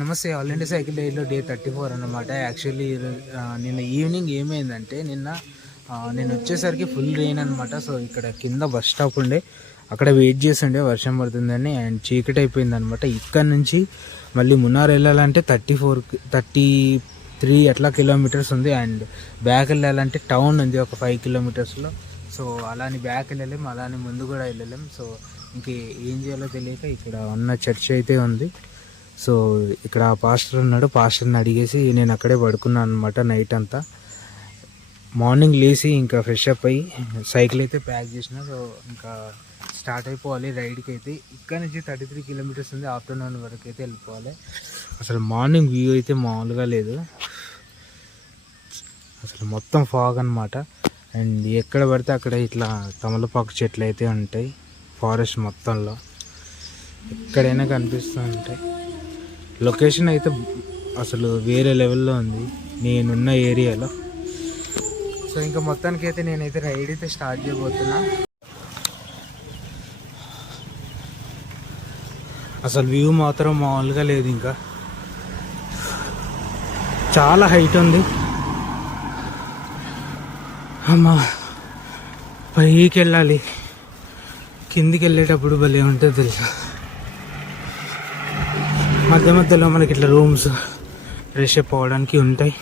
నమస్తే all India cycle డేలో day thirty four అనమాట యాక్చువల్లీ నిన్న ఈవినింగ్ ఏమైందంటే నిన్న నేను వచ్చేసరికి ఫుల్ రెయిన్ అనమాట సో ఇక్కడ కింద బస్ స్టాప్ ఉండే అక్కడ వెయిట్ చేస్తుండే వర్షం పడుతుందని అండ్ చీకటి అయిపోయింది అనమాట ఇక్కడ నుంచి మళ్ళీ మున్నార్ వెళ్ళాలంటే థర్టీ ఫోర్ థర్టీ త్రీ అట్లా కిలోమీటర్స్ ఉంది. అండ్ బ్యాక్ వెళ్ళాలంటే టౌన్ ఉంది ఒక ఫైవ్ కిలోమీటర్స్లో సో అలానే బ్యాక్ వెళ్ళలేం అలానే ముందు కూడా వెళ్ళలేం. సో ఇంక ఏం చేయాలో తెలియక ఇక్కడ ఉన్న చర్చ్ అయితే ఉంది. సో ఇక్కడ పాస్టర్ ఉన్నాడు. పాస్టర్ని అడిగేసి నేను అక్కడే పడుకున్నాను అనమాట నైట్ అంతా. మార్నింగ్ లేచి ఇంకా ఫ్రెష్ అప్ అయ్యి సైకిల్ అయితే ప్యాక్ చేసిన. సో ఇంకా స్టార్ట్ అయిపోవాలి రైడ్కి అయితే. ఇక్కడ నుంచి థర్టీ త్రీ కిలోమీటర్స్ ఉంది. ఆఫ్టర్నూన్ వరకు అయితే వెళ్ళిపోవాలి. అసలు మార్నింగ్ వ్యూ అయితే మామూలుగా లేదు. అసలు మొత్తం ఫాగ్ అనమాట అండ్ ఎక్కడ పడితే అక్కడ ఇట్లా తమలపాకు చెట్లు అయితే ఉంటాయి. ఫారెస్ట్ మొత్తంలో ఎక్కడైనా కనిపిస్తూ ఉంటాయి. లొకేషన్ అయితే అసలు వేరే లెవెల్లో ఉంది. నేనున్న ఏరియాలో. సో ఇంకా మొత్తానికి అయితే నేనైతే రైడ్ అయితే స్టార్ట్ చేయబోతున్నా. అసలు వ్యూ మాత్రం మామూలుగా లేదు ఇంకా. చాలా హైట్ ఉంది. అమ్మా పైకి వెళ్ళాలి కిందికి వెళ్ళేటప్పుడు భలే ఉంటుంది తెలుసా? మధ్య మధ్యలో మనకి ఇట్లా రూమ్స్ ఫ్రెష్ అప్ అవ్వడానికి ఉంటాయి.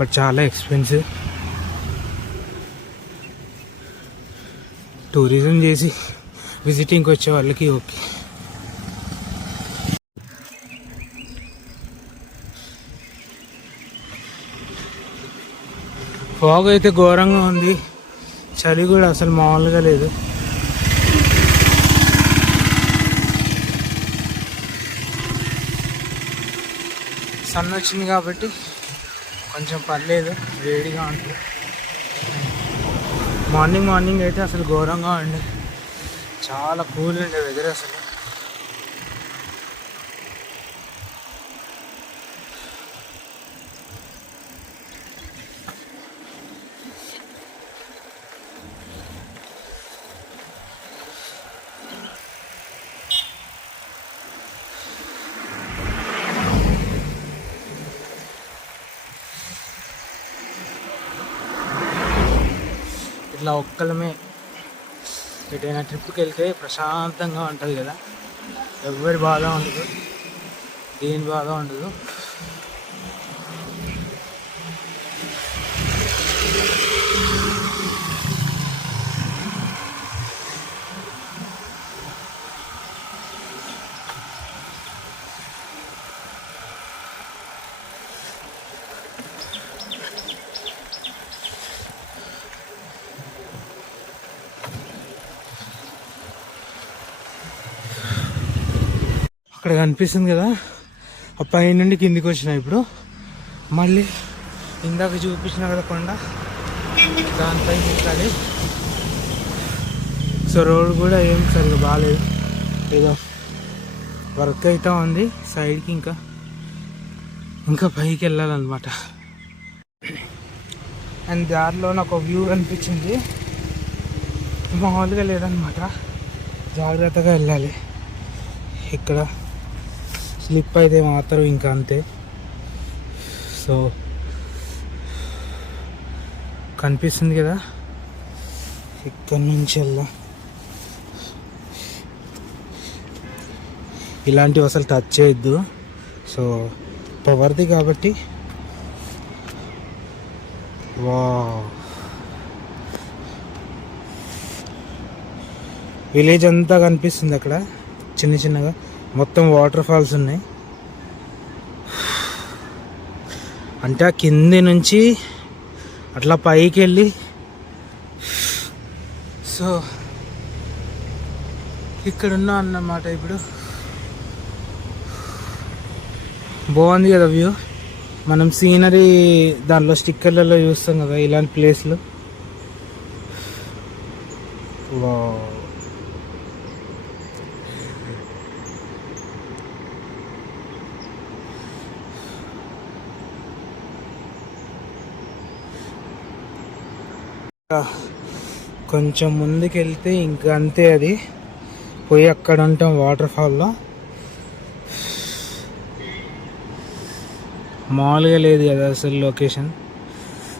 బట్ చాలా ఎక్స్పెన్సివ్. టూరిజం చేసి విజిటింగ్కి వచ్చే వాళ్ళకి ఓకే. ఫాగ్ అయితే ఘోరంగా ఉంది. చలి కూడా అసలు మామూలుగా లేదు. సన్ వచ్చింది కాబట్టి కొంచెం పర్లేదు వేడిగా ఉంటుంది. మార్నింగ్ మార్నింగ్ అయితే అసలు ఘోరంగా ఉండే. చాలా కూల్ ఉండే వెదర్ అసలు. ఇట్లా ఒక్కలమే ఎటైనా ట్రిప్కి వెళ్తే ప్రశాంతంగా ఉంటుంది కదా. ఎవరి బాధ ఉండదు. దేని బాధ ఉండదు అక్కడ కనిపిస్తుంది కదా? ఆ పై నుండి కిందికి వచ్చిన ఇప్పుడు. మళ్ళీ ఇందాక చూపించిన కదా కొండ? దానిపై ఎక్కాలి. సో రోడ్ కూడా ఏం సరిగా బాగాలేదు ఏదో వర్క్ అయితే ఉంది సైడ్కి ఇంకా. ఇంకా పైకి వెళ్ళాలన్నమాట. అండ్ దారిలో నాకు ఒక వ్యూ అనిపించింది మామూలుగా లేదనమాట జాగ్రత్తగా వెళ్ళాలి. ఇక్కడ స్లిప్ అయితే మాత్రం ఇంకా అంతే. సో కనిపిస్తుంది కదా? ఇక్కడ నుంచి వెళ్దాం. ఇలాంటివి అసలు టచ్ చేయొద్దు. సో పవర్ది కాబట్టి. వా విలేజ్ అంతా కనిపిస్తుంది అక్కడ. చిన్న చిన్నగా. మొత్తం వాటర్ ఫాల్స్ ఉన్నాయి. అంటే ఆ కింది నుంచి అట్లా పైకి వెళ్ళి సో ఇక్కడ ఉన్నా అన్నమాట ఇప్పుడు. బాగుంది కదా వ్యూ. మనం సీనరీ దాంట్లో స్టిక్కర్లలో చూస్తాం కదా ఇలాంటి ప్లేస్లు. కొంచెం ముందుకెళ్తే ఇంకా అంతే అది. పోయి అక్కడ ఉంటాం వాటర్ ఫాల్లో. మామూలుగా లేదు కదా అసలు లొకేషన్.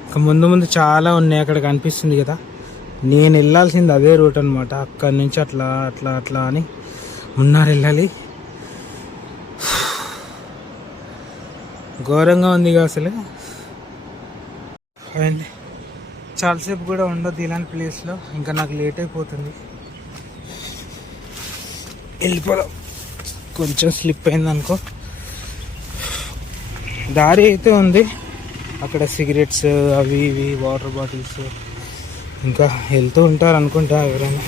ఇంకా ముందు ముందు చాలా ఉన్నాయి అక్కడ కనిపిస్తుంది కదా. నేను వెళ్ళాల్సింది అదే రూట్ అనమాట అక్కడి నుంచి అట్లా అట్లా అట్లా అని. మున్నార్ వెళ్ళాలి. ఘోరంగా ఉంది కదా అసలు. అయింది. చాలాసేపు కూడా ఉండదు ఇలాంటి ప్లేస్లో. ఇంకా నాకు లేట్ అయిపోతుంది వెళ్ళిపోదాం. కొంచెం స్లిప్ అయింది అనుకో దారి అయితే ఉంది. అక్కడ సిగరెట్స్ అవి ఇవి వాటర్ బాటిల్స్. ఇంకా వెళ్తూ ఉంటారు అనుకుంటా ఎవరైనా.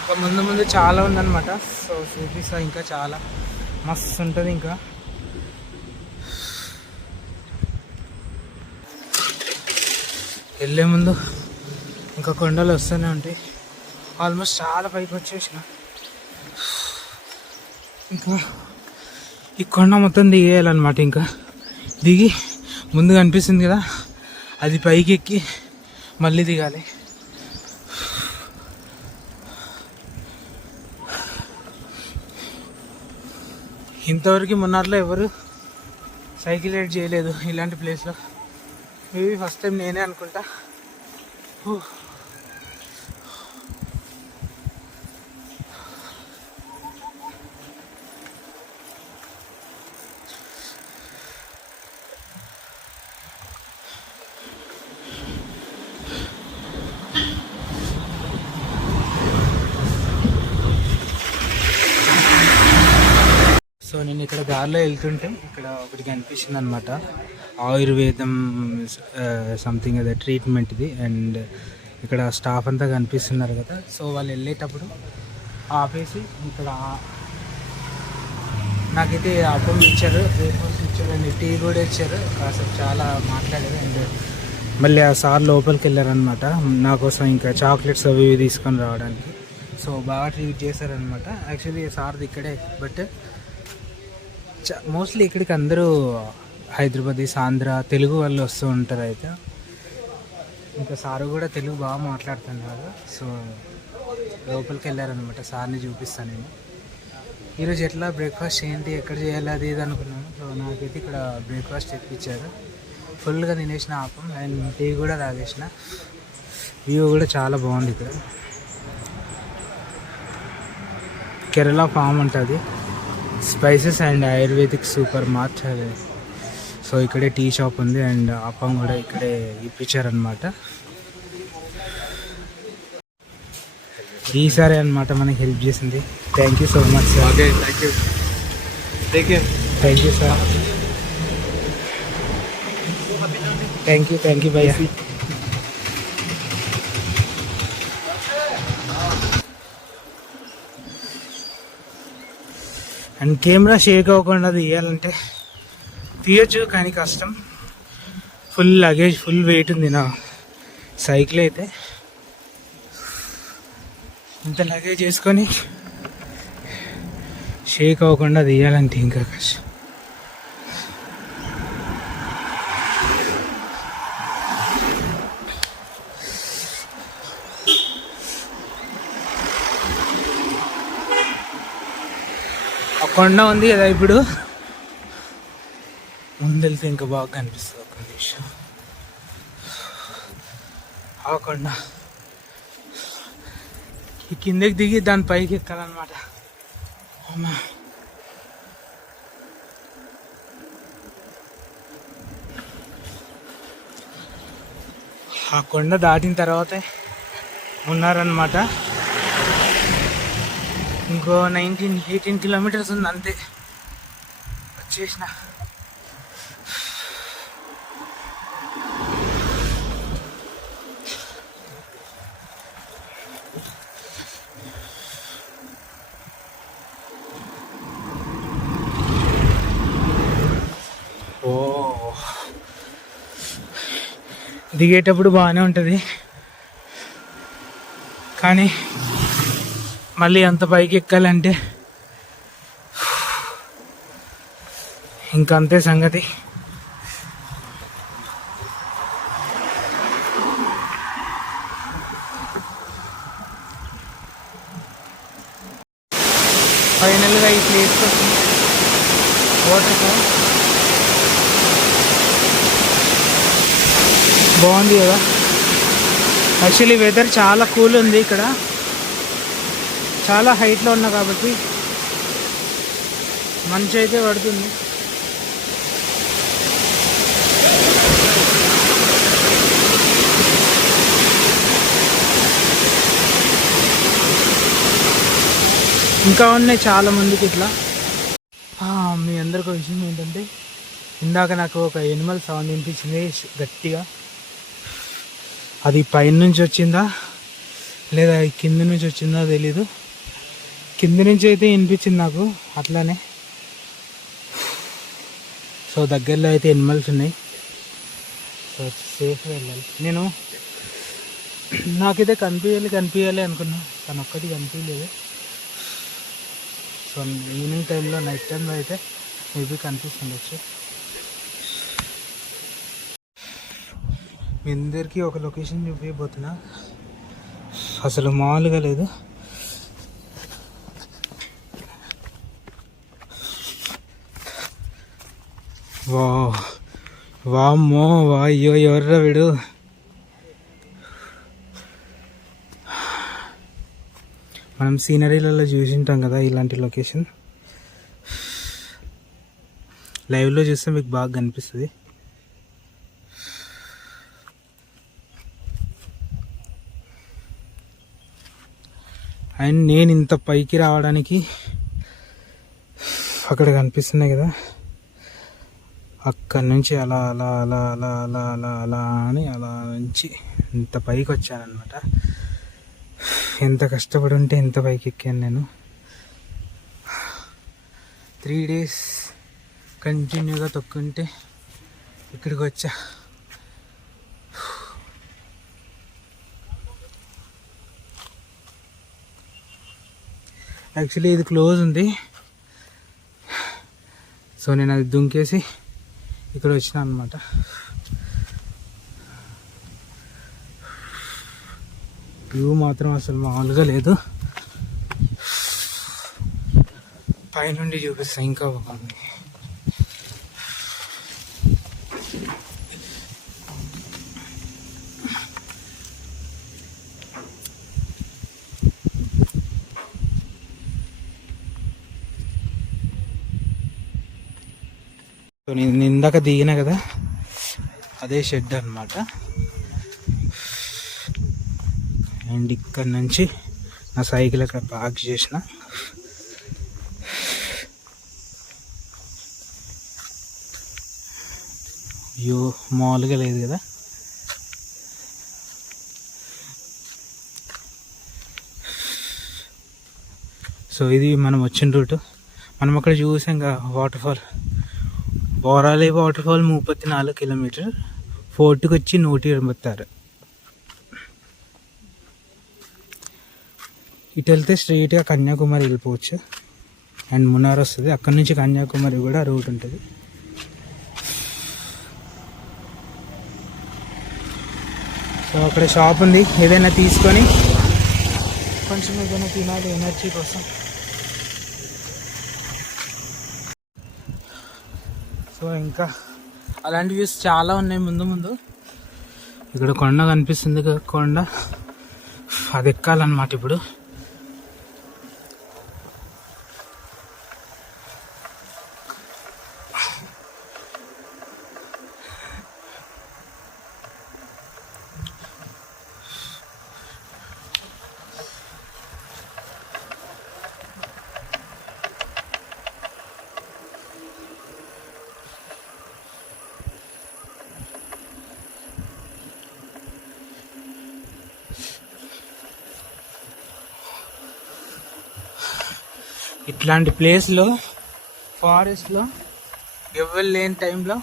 ఇంకా ముందు ముందు చాలా ఉందన్నమాట. సో చూపిస్తా ఇంకా చాలా. మస్తు ఉంటుంది ఇంకా. వెళ్ళే ముందు ఇంకా కొండలు వస్తూనే ఉంటాయి. ఆల్మోస్ట్ చాలా పైకి వచ్చేసిన. ఇంకా ఈ కొండ మొత్తం దిగేయాలన్నమాట ఇంకా. దిగి ముందు కనిపిస్తుంది కదా అది పైకి ఎక్కి మళ్ళీ దిగాలి. ఇంతవరకు మొన్నట్లో ఎవరు సైకిల్ రైడ్ చేయలేదు ఇలాంటి ప్లేస్లో మేబీ ఫస్ట్ టైం నేనే అనుకుంటా. ఇక్కడ దారిలో వెళ్తుంటే ఇక్కడ ఒకటి కనిపిస్తుంది అనమాట ఆయుర్వేదం సంథింగ్ అదే ట్రీట్మెంట్ ఇది. అండ్ ఇక్కడ స్టాఫ్ అంతా కనిపిస్తున్నారు కదా. సో వాళ్ళు వెళ్ళేటప్పుడు ఆపేసి ఇక్కడ నాకైతే అప్పం ఇచ్చారు. బ్రేక్ఫాస్ట్ ఇచ్చారు అండ్ టీ కూడా ఇచ్చారు. కాసేపు చాలా మాట్లాడారు. అండ్ మళ్ళీ ఆ సార్ లోపలికి వెళ్ళారనమాట. నా కోసం ఇంకా చాక్లెట్స్ అవి ఇవి తీసుకొని రావడానికి. సో బాగా ట్రీట్ చేశారనమాట. యాక్చువల్లీ సార్ది ఇక్కడే. బట్ మోస్ట్లీ ఇక్కడికి అందరూ హైదరాబాద్ ఆంధ్ర తెలుగు వాళ్ళు వస్తూ ఉంటారు అయితే. ఇంకా సారు కూడా తెలుగు బాగా మాట్లాడుతున్నారు. సో లోపలికి వెళ్ళారనమాట సార్ని చూపిస్తాను నేను. ఈరోజు ఎట్లా బ్రేక్ఫాస్ట్ ఏంటి ఎక్కడ చేయాలి అది ఇది అనుకున్నాను. సో నాకైతే ఇక్కడ బ్రేక్ఫాస్ట్ తెప్పించారు ఫుల్గా తినేసిన ఆపం. అండ్ టీ కూడా తాగేసిన. వ్యూ కూడా చాలా బాగుంది ఇక్కడ. కేరళ ఫామ్ ఉంటుంది spices and ayurvedic super mart అది. సో ఇక్కడే టీ షాప్ ఉంది అండ్ అప్పం కూడా ఇక్కడే ఇప్పించారనమాట ఈసారి అనమాట మనకి హెల్ప్ చేసింది. Thank you so much sir thank you thank you sir thank you thank you భయ్యా అండ్ కెమెరా షేక్ అవ్వకుండా తీయాలంటే తీయచ్చు కానీ కష్టం. ఫుల్ లగేజ్ ఫుల్ వెయిట్ ఉంది నా సైకిల్ అయితే. ఇంత లగేజ్ వేసుకొని షేక్ అవ్వకుండా తీయాలంటే ఇంకా కష్టం ఆ కొండ ఉంది కదా ఇప్పుడు. ముందెళ్తే ఇంకా బాగా కనిపిస్తుంది ఒక నిమిషం. ఆ కొండ. ఈ కిందకి దిగి దాని పైకి ఎక్కాలన్నమాట. అమ్మా. ఆ కొండ దాటిన తర్వాతే ఉన్నారనమాట ఇంకో నైన్టీన్ ఎయిటీన్ కిలోమీటర్స్ ఉంది అంతే. వచ్చేసిన. ఓ. దిగేటప్పుడు బాగానే ఉంటుంది. కానీ మళ్ళీ అంత పైకి ఎక్కాలంటే ఇంకంతే సంగతి. ఫైనల్గా ఈ ప్లేస్కి వచ్చింది వాటర్ బాగుంది కదా. యాక్చువల్లీ వెదర్ చాలా కూల్ ఉంది ఇక్కడ. చాలా హైట్లో ఉన్నా కాబట్టి మంచి అయితే పడుతుంది. ఇంకా ఉన్నాయి చాలా మందికి ఇట్లా. మీ అందరికి ఒక విషయం ఏంటంటే ఇందాక నాకు ఒక ఎనిమల్ సౌండ్ వినిపించింది గట్టిగా. అది పైన నుంచి వచ్చిందా? లేదా కింద నుంచి వచ్చిందా తెలీదు. కింద నుంచి అయితే వినిపించింది నాకు అట్లానే. సో దగ్గరలో అయితే ఎనిమల్స్ ఉన్నాయి. సో సేఫ్ వెళ్ళాలి. నేను నాకైతే కనిపించాలి కనిపించాలి అనుకున్నా కానీ ఒక్కటి కనిపించలేదు. సో ఈవినింగ్ టైంలో నైట్ టైంలో అయితే మేబీ కనిపిస్తుండొచ్చు. మీ అందరికీ ఒక లొకేషన్ చూపించబోతున్నా అసలు మామూలుగా లేదు. వా వామ్మో వాయ్యో ఎవర్రా వీడు? మనం సీనరీలలో చూసింటాం కదా ఇలాంటి లొకేషన్. లైవ్లో చూస్తే మీకు బాగా కనిపిస్తుంది. అండ్ నేను ఇంత పైకి రావడానికి అక్కడ కనిపిస్తున్నాయి కదా. అక్కడి నుంచి అలా అలా అలా అలా అలా అలా అలా అని అలా నుంచి ఇంత పైకి వచ్చానమాట ఎంత కష్టపడి ఉంటే ఎంత పైకి ఎక్కాను నేను. త్రీ డేస్ కంటిన్యూగా తొక్కుంటే ఇక్కడికి వచ్చా యాక్చువల్లీ ఇది క్లోజ్ ఉంది. సో నేను అది దుంకేసి ఇక్కడ వచ్చిన అనమాట వ్యూ మాత్రం అసలు మామూలుగా లేదు. పైనుండి చూపిస్తాయి ఇంకా బాగుంది సో నేను నేను ఇందాక దిగిన కదా అదే షెడ్ అన్నమాట. అండ్ ఇక్కడ నుంచి నా సైకిల్ అక్కడ పార్క్ చేసిన. అయ్యో మామూలుగా లేదు కదా. సో ఇది మనం వచ్చిన రూటు. మనం అక్కడ చూసాం కదా వాటర్ ఫాల్ బోరాలి వాటర్ఫాల్ ముప్పై నాలుగు కిలోమీటర్ ఫోర్ట్కి వచ్చి నూట ఎనభత్తారు ఇటు వెళ్తే స్ట్రైట్గా కన్యాకుమారి వెళ్ళిపోవచ్చు. అండ్ మున్నార్ వస్తుంది. అక్కడి నుంచి కన్యాకుమారి కూడా రూట్ ఉంటుంది. సో అక్కడ షాప్ ఉంది. ఏదైనా తీసుకొని కొంచెం ఏదైనా తినాలి ఎనర్జీ కోసం. సో ఇంకా అలాంటి వ్యూస్ చాలా ఉన్నాయి ముందు ముందు. ఇక్కడ కొండ కనిపిస్తుంది కొండ. అది ఎక్కాలన్నమాట ఇప్పుడు. ఇట్లాంటి ప్లేస్లో ఫారెస్ట్లో ఎవరు లేని టైంలో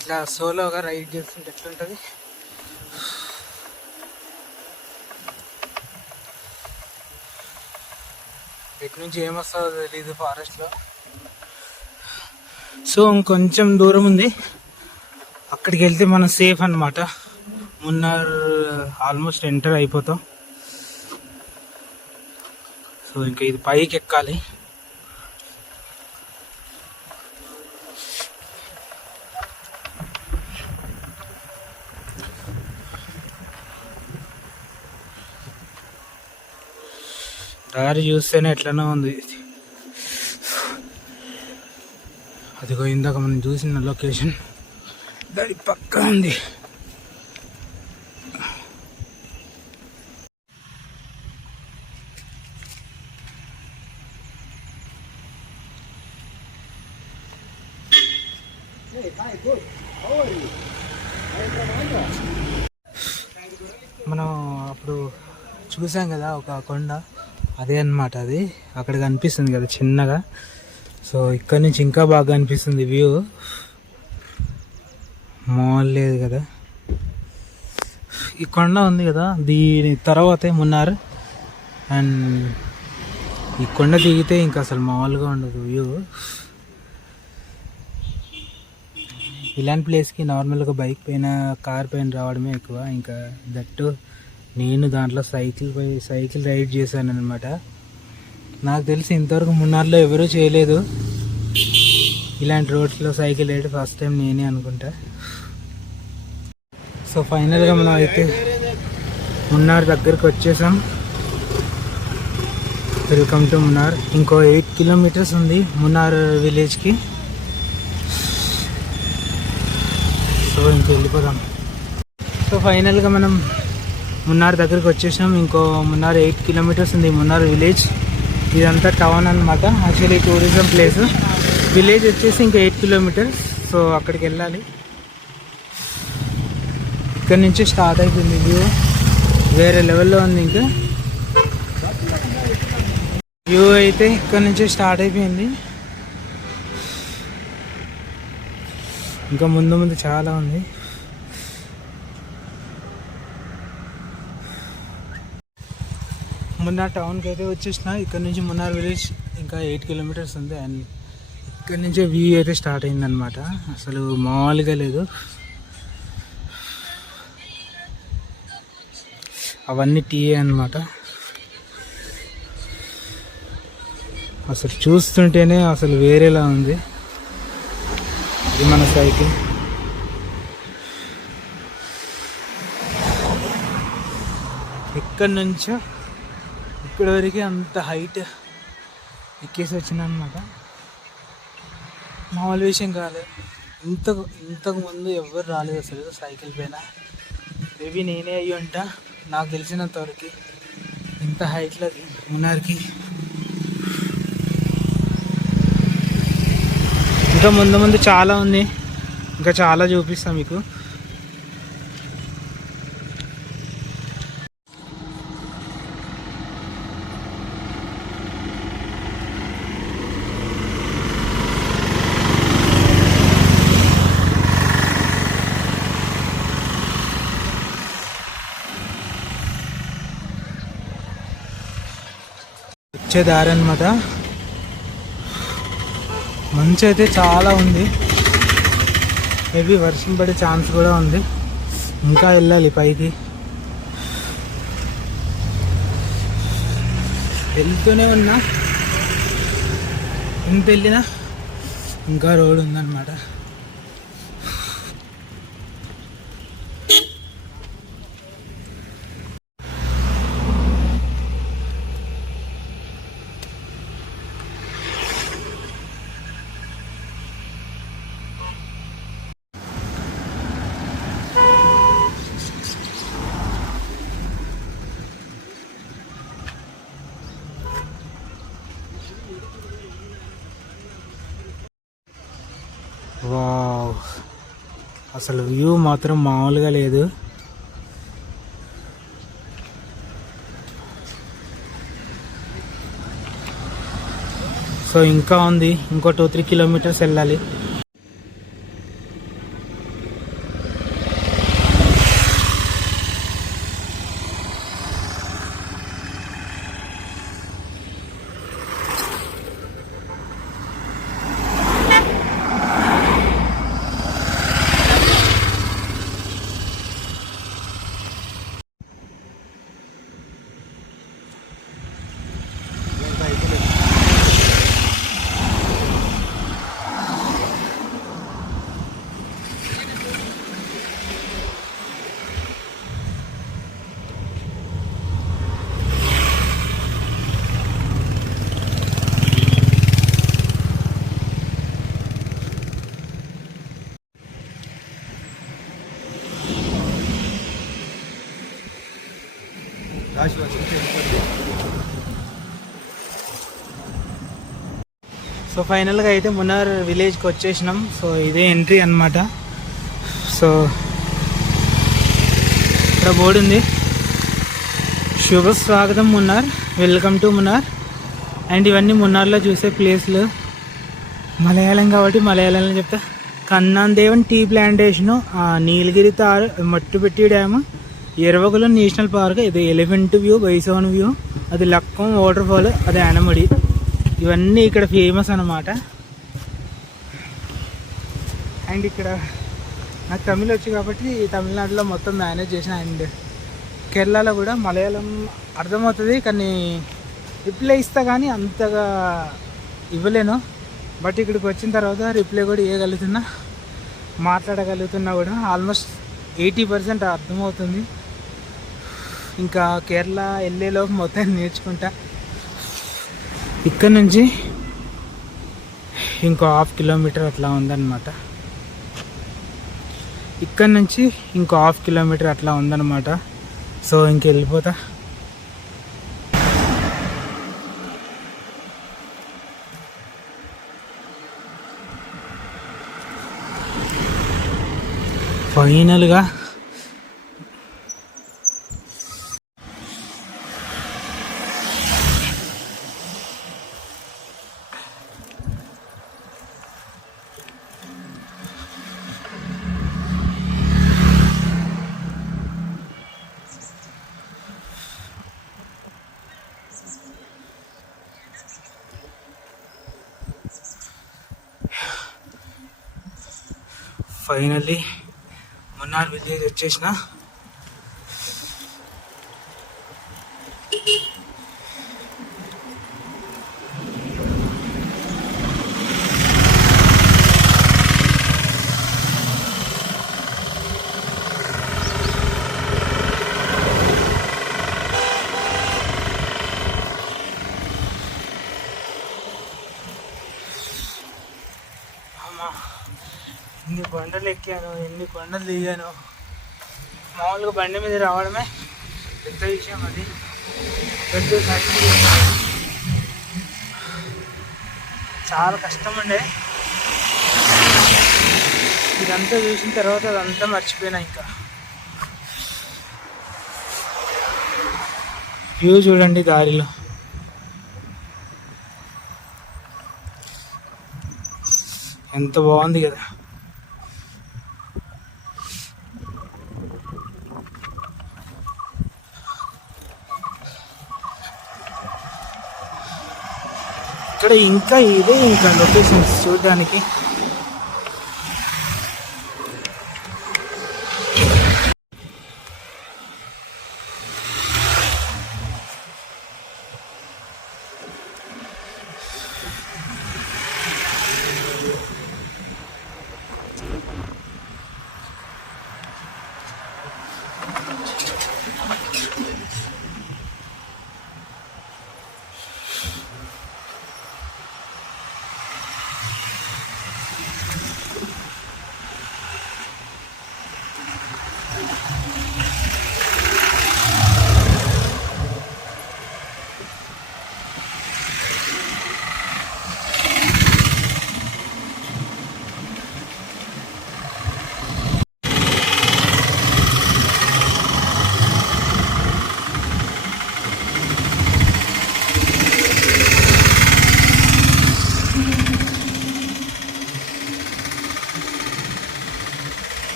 ఇట్లా సోలోగా రైడ్ చేస్తుంటే ఎట్లుంటుంది? ఎటు నుంచి ఏమొస్తుందో తెలీదు ఫారెస్ట్లో. సో ఇంకొంచెం దూరం ఉంది. అక్కడికి వెళ్తే మనం సేఫ్ అన్నమాట. మున్నార్ ఆల్మోస్ట్ ఎంటర్ అయిపోతాం. సో ఇంకా ఇది పైకి ఎక్కాలి. దారి చూస్తేనే ఎట్లనో ఉంది. అదిగో ఇందాక మనం చూసిన లొకేషన్. దాని పక్క ఉంది మనం అప్పుడు చూసాం కదా ఒక కొండ. అదే అన్నమాట అది. అక్కడ కనిపిస్తుంది కదా చిన్నగా. సో ఇక్కడ నుంచి ఇంకా బాగా అనిపిస్తుంది వ్యూ. మాల్ లేదు కదా. ఈ కొండ ఉంది కదా దీని తర్వాతే మున్నార్. అండ్ ఈ కొండ దిగితే ఇంకా అసలు మామూలుగా ఉండదు వ్యూ. ఇలాంటి ప్లేస్కి నార్మల్గా బైక్ పైన కార్ పైన రావడమే ఎక్కువ. ఇంకా దట్టు నేను దాంట్లో సైకిల్ పై సైకిల్ రైడ్ చేశాను అనమాట నాకు తెలిసి ఇంతవరకు మున్నార్లో ఎవరూ చేయలేదు. ఇలాంటి రోడ్స్లో సైకిల్ రైడ్ ఫస్ట్ టైం నేనే అనుకుంటా. సో ఫైనల్గా మనం అయితే మున్నార్ దగ్గరికి వచ్చేసాం. Welcome to Munnar. ఇంకో ఎయిట్ కిలోమీటర్స్ ఉంది మున్నార్ విలేజ్కి. సో ఇంక వెళ్ళిపోదాం. సో ఫైనల్గా మనం మున్నార్ దగ్గరికి వచ్చేసాం. ఇంకో మున్నార్ ఎయిట్ కిలోమీటర్స్ ఉంది. మున్నార్ విలేజ్. ఇదంతా టౌన్ అనమాట యాక్చువల్లీ టూరిజం ప్లేస్ విలేజ్ వచ్చేసి ఇంకా ఎయిట్ కిలోమీటర్స్. సో అక్కడికి వెళ్ళాలి. ఇక్కడ నుంచి స్టార్ట్ అయిపోయింది వ్యూ వేరే లెవెల్లో ఉంది ఇంకా. వ్యూ అయితే ఇక్కడ నుంచి స్టార్ట్ అయిపోయింది. ఇంకా ముందు ముందు చాలా ఉంది. మున్నార్ టౌన్కి అయితే వచ్చేసిన. ఇక్కడ నుంచి మున్నార్ విలేజ్ ఇంకా ఎయిట్ కిలోమీటర్స్ ఉంది. అండ్ ఇక్కడ నుంచే వ్యూ అయితే స్టార్ట్ అయిందనమాట అసలు మామూలుగా లేదు. అవన్నీ టీఏ అనమాట అసలు చూస్తుంటేనే అసలు వేరేలా ఉంది. ఇది మన సైకిల్. ఇక్కడ నుంచో ఇప్పటివరకు అంత హైట్ ఎక్కేసి వచ్చిన అనమాట మామూలు విషయం కాలేదు ఇంతకు ఇంతకు ముందు ఎవరు రాలేదు అసలు సైకిల్ పైన. మేబీ నేనే అయ్యి ఉంటా. నాకు తెలిసినంత వరకు ఇంత హైట్లో మున్నార్కి ఇంకా ముందు ముందు చాలా ఉంది. ఇంకా చాలా చూపిస్తాం మీకు. వచ్చే దారి అనమాట మంచు అయితే చాలా ఉంది. మేబీ వర్షం పడే ఛాన్స్ కూడా ఉంది. ఇంకా వెళ్ళాలి పైకి. వెళ్తూనే ఉన్నా. ఎంత వెళ్ళినా ఇంకా రోడ్ ఉందన్నమాట. అసలు వ్యూ మాత్రం మామూలుగా లేదు. సో ఇంకా ఉంది. ఇంకో టూ త్రీ కిలోమీటర్స్ వెళ్ళాలి. సో ఫైనల్గా అయితే మున్నార్ విలేజ్కి వచ్చేసినాం. సో ఇదే ఎంట్రీ అన్నమాట. సో ఇక్కడ బోర్డు ఉంది. శుభ స్వాగతం Munnar. Welcome to Munnar. And ఇవన్నీ మున్నార్లో చూసే ప్లేస్లు. మలయాళం కాబట్టి మలయాళంలో చెప్తా. Kannan Devan tea plantation Nilgiri tahr Mattupetty dam Eravikulam national park ఇది ఎలిఫెంట్ వ్యూ బైసోన్ వ్యూ అది లక్కం వాటర్ ఫాల్ అది ఆనమడి. ఇవన్నీ ఇక్కడ ఫేమస్ అన్నమాట. అండ్ ఇక్కడ నాకు తమిళ్ వచ్చు కాబట్టి తమిళనాడులో మొత్తం మేనేజ్ చేసిన అండ్ కేరళలో కూడా మలయాళం అర్థమవుతుంది కానీ రిప్లై ఇస్తా కానీ అంతగా ఇవ్వలేను. బట్ ఇక్కడికి వచ్చిన తర్వాత రిప్లై కూడా ఇవ్వగలుగుతున్నా మాట్లాడగలుగుతున్నా కూడా ఆల్మోస్ట్ ఎయిటీ పర్సెంట్ అర్థమవుతుంది. ఇంకా కేరళ వెళ్ళేలోపు మొత్తం నేర్చుకుంటా. ఇక్కడ నుంచి ఇంకో హాఫ్ కిలోమీటర్ అట్లా ఉందన్నమాట. ఇక్కడ నుంచి ఇంకో హాఫ్ కిలోమీటర్ అట్లా ఉందన్నమాట. సో ఇంక వెళ్ళిపోతా. ఫైనల్గా ఫైనల్లీ మున్నార్ విలేజ్ వచ్చేసిన అమ్మా ఎన్ని కొండలు బండలు తీయను. దిగాను మామూలుగా బండి మీద రావడమే పెద్ద విషయం అది. పెద్ద చాలా కష్టం ఉండే. ఇదంతా చూసిన తర్వాత అదంతా మర్చిపోయినా ఇంకా. వ్యూ చూడండి దారిలో. ఎంత బాగుంది కదా. ఇక్కడ ఇంకా ఇదే ఇంకా లొకేషన్స్ చూడడానికి.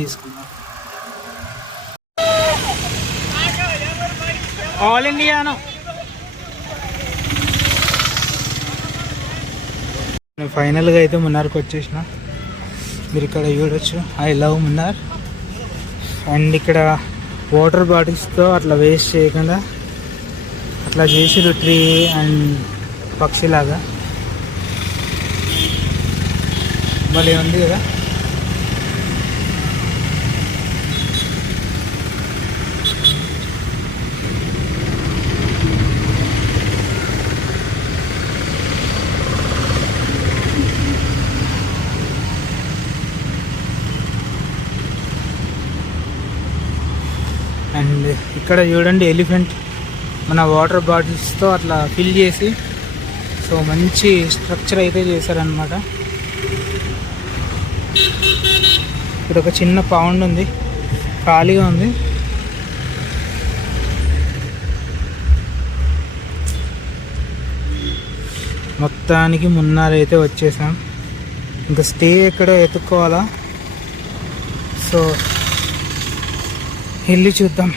తీసుకుందాం ఆల్ ఇండియాను నేను ఫైనల్గా అయితే మున్నార్కి వచ్చేసిన. మీరు ఇక్కడ చూడొచ్చు. ఐ లవ్ మున్నార్ అండ్ ఇక్కడ వాటర్ బాటిల్స్తో అట్లా వేస్ట్ చేయకుండా అట్లా చేసిరు ట్రీ అండ్ పక్షిలాగా. భలే ఉంది కదా అండ్ ఇక్కడ చూడండి ఎలిఫెంట్. మన వాటర్ బాటిల్స్తో అట్లా ఫిల్ చేసి సో మంచి స్ట్రక్చర్ అయితే చేశారనమాట ఇక్కడ ఒక చిన్న పౌండ్ ఉంది. ఖాళీగా ఉంది. మొత్తానికి మున్నారైతే అయితే వచ్చేసాం. ఇంకా స్టే ఎక్కడ ఎత్తుక్కోవాలా? సో వెళ్ళి చూద్దాం.